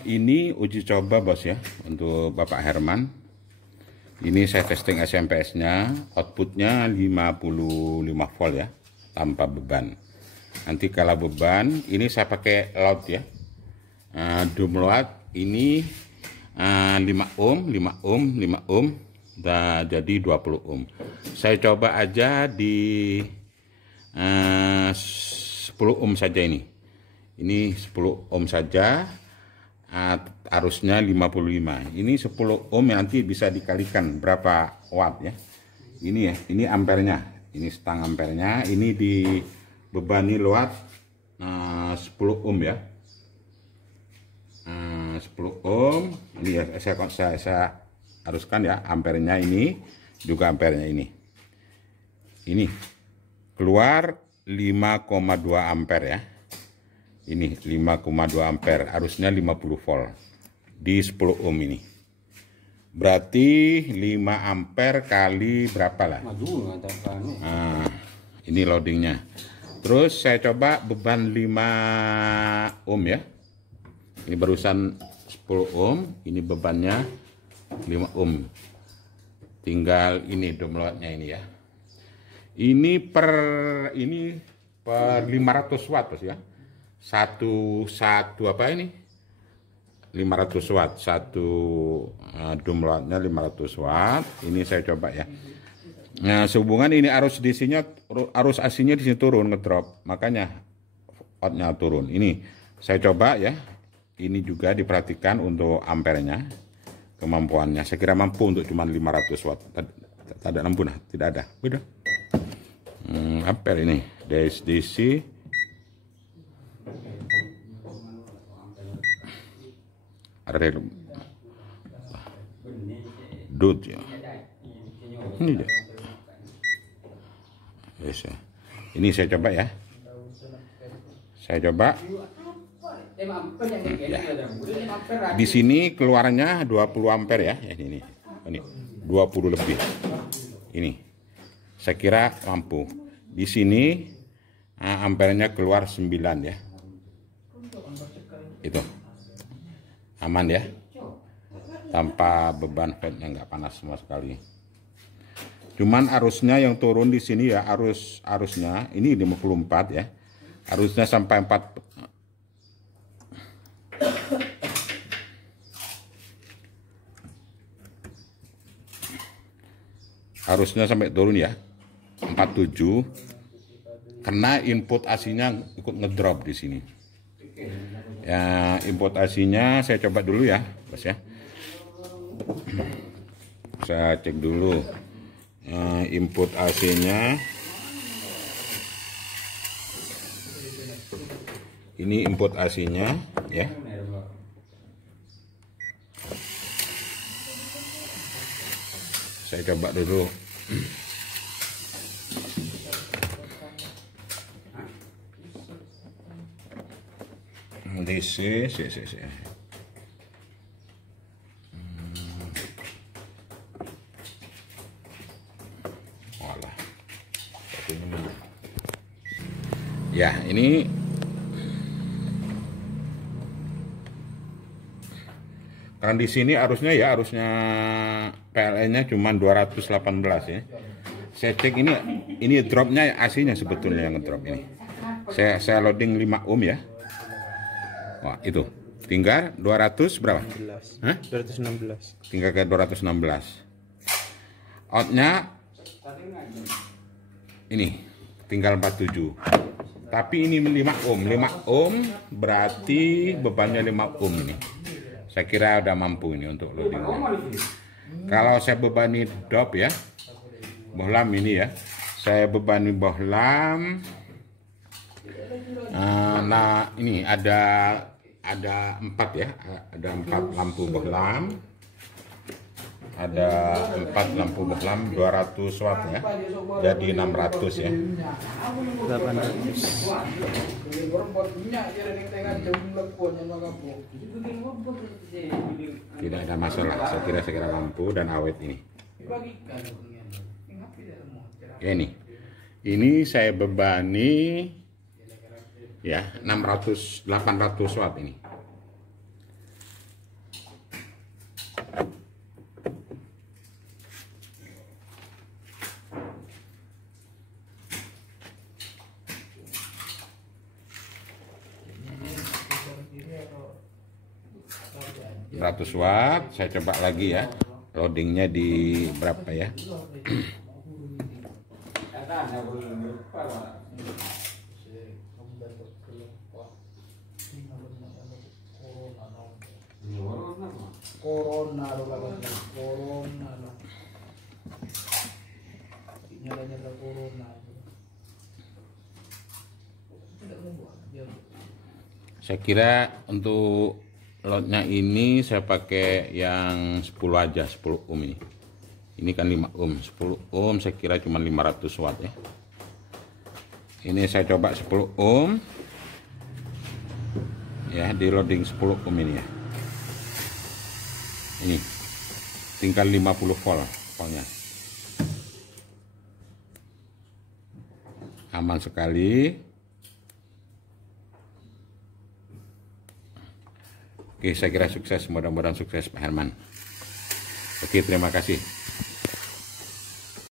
Ini uji coba bos ya, untuk Bapak Herman. Ini saya testing SMP nya, outputnya 55 volt ya, tanpa beban. Nanti kalau beban, ini saya pakai load ya, drum load ini 5 ohm, 5 ohm, 5 ohm, jadi 20 ohm. Saya coba aja di 10 ohm saja ini 10 ohm saja. Arusnya 55. Ini 10 ohm nanti bisa dikalikan berapa watt ya. Ini ya, ini ampernya. Ini setengah ampernya. Ini dibebani load 10 ohm ya. 10 ohm. Ini ya saya haruskan ya, ampernya ini juga ampernya ini. Ini keluar 5,2 ampere ya. Ini 5,2 ampere, arusnya 50 volt di 10 ohm ini. Berarti 5 ampere kali berapa lah? Nah, ini loadingnya. Terus saya coba beban 5 ohm ya. Ini barusan 10 ohm, ini bebannya 5 ohm. Tinggal ini downloadnya ini ya. Ini per 500 watt ya. Satu apa ini 500 watt, satu downloadnya 500 watt. Ini saya coba ya. Nah, sehubungan ini arus DC-nya, arus AC-nya di sini turun, ngedrop, makanya outnya turun. Ini saya coba ya. Ini juga diperhatikan untuk ampernya, kemampuannya. Saya kira mampu untuk cuma 500 watt. Tidak ada lampu, nah tidak ada. Udah. Ampere ini DC. Rel dot ya. Ini deh. Yes, ya. Ini saya coba ya. Saya coba. Ya. Di sini keluarnya 20 ampere ya. Ini 20 lebih. Ini saya kira mampu. Di sini ampernya keluar 9 ya. Itu aman ya, tanpa beban fatnya, nggak panas sama sekali. Cuman arusnya yang turun di sini ya, arusnya ini 54 ya, arusnya sampai 4. Arusnya sampai turun ya 47, karena input AC-nya ikut ngedrop di sini. Ya, input AC-nya saya coba dulu ya, bos ya. Saya cek dulu input AC-nya. Ini input AC-nya ya. Saya coba dulu. DC. Walah. Ya, ini karena di sini arusnya PLN-nya cuma 218 ya. Saya cek ini dropnya AC-nya sebetulnya yang ngedrop ini. Saya loading 5 ohm ya. Wah, itu tinggal 200 berapa? 216. Tinggal ke 216. Outnya ini tinggal 47. Tapi ini 5 ohm. 5 ohm berarti bebannya 5 ohm ini. Saya kira udah mampu ini untuk loadingnya. Kalau saya bebani dop ya, bohlam ini ya. Saya bebani bohlam. Nah, ini ada 4 ya, ada 4 lampu bohlam, ada 4 lampu bohlam 200 watt ya, jadi 600 ya. 800. Tidak ada masalah, saya kira lampu dan awet ini. Ya, ini saya bebani ya 800 watt ini. 100 watt. Saya coba lagi ya, loadingnya di berapa ya. Corona nyala-nyala corona. Saya kira untuk lotnya ini saya pakai yang 10 aja, 10 ohm ini. Ini kan 5 ohm, 10 ohm saya kira cuma 500 watt ya. Ini saya coba 10 ohm. Ya, di loading 10 ohm ini ya. Ini tinggal 50 volt pokoknya. Aman sekali. Oke, saya kira sukses, mudah-mudahan sukses Pak Herman. Oke, terima kasih.